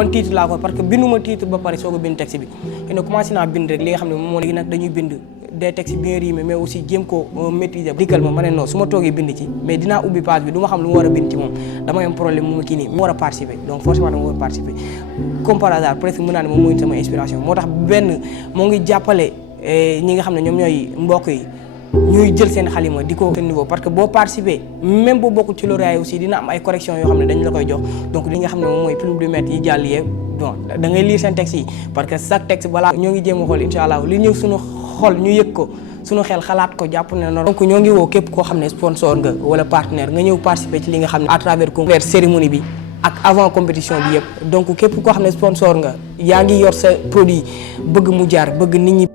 ban titre laa ko parce que binduma titre ba pare soog a bind texte bi xëy na commencé naa bind rek li nga xam ne moom moo léegi nag dañuy bind des textes bien rimés mais aussi jéem ko maîtriser dikkal ma ne non su ma toogee bind ci mais dinaa ubbi page bi du ma xam lu ma war a bind ci moom dama am problème mu ma kii nii mu war a participer donc forcément dama war a participer comme par hasard presque mën naa ne moom mooy sama inspiration moo tax benn moo ngi jàppale ñi nga xam ne ñoom ñooy mbokk yi ñuy jël seen xalima di ko seen niveau parce que boo participer même boo bokkul ci lauréat aussi dina am ay corrections yoo xam ne dañ la koy jox donc li nga xam ne moom mooy plume du maître yi jàll yee bon da ngay lire seen texte yi parce que chaque texte balaa ñoo ngi jéem a xool incha allah li ñëw suñu xol ñu yëg ko suñu xel xalaat ko jàpp ne noonu donc ñoo ngi woo képp koo xam ne sponsor nga wala partenaire nga ñëw participer ci li nga xam ne à travers concours cérémonie bi ak avant compétition bi yëpp donc képp koo xam ne sponsor nga yaa ngi yor sa produit bëgg mu jaar bëgg nit ñi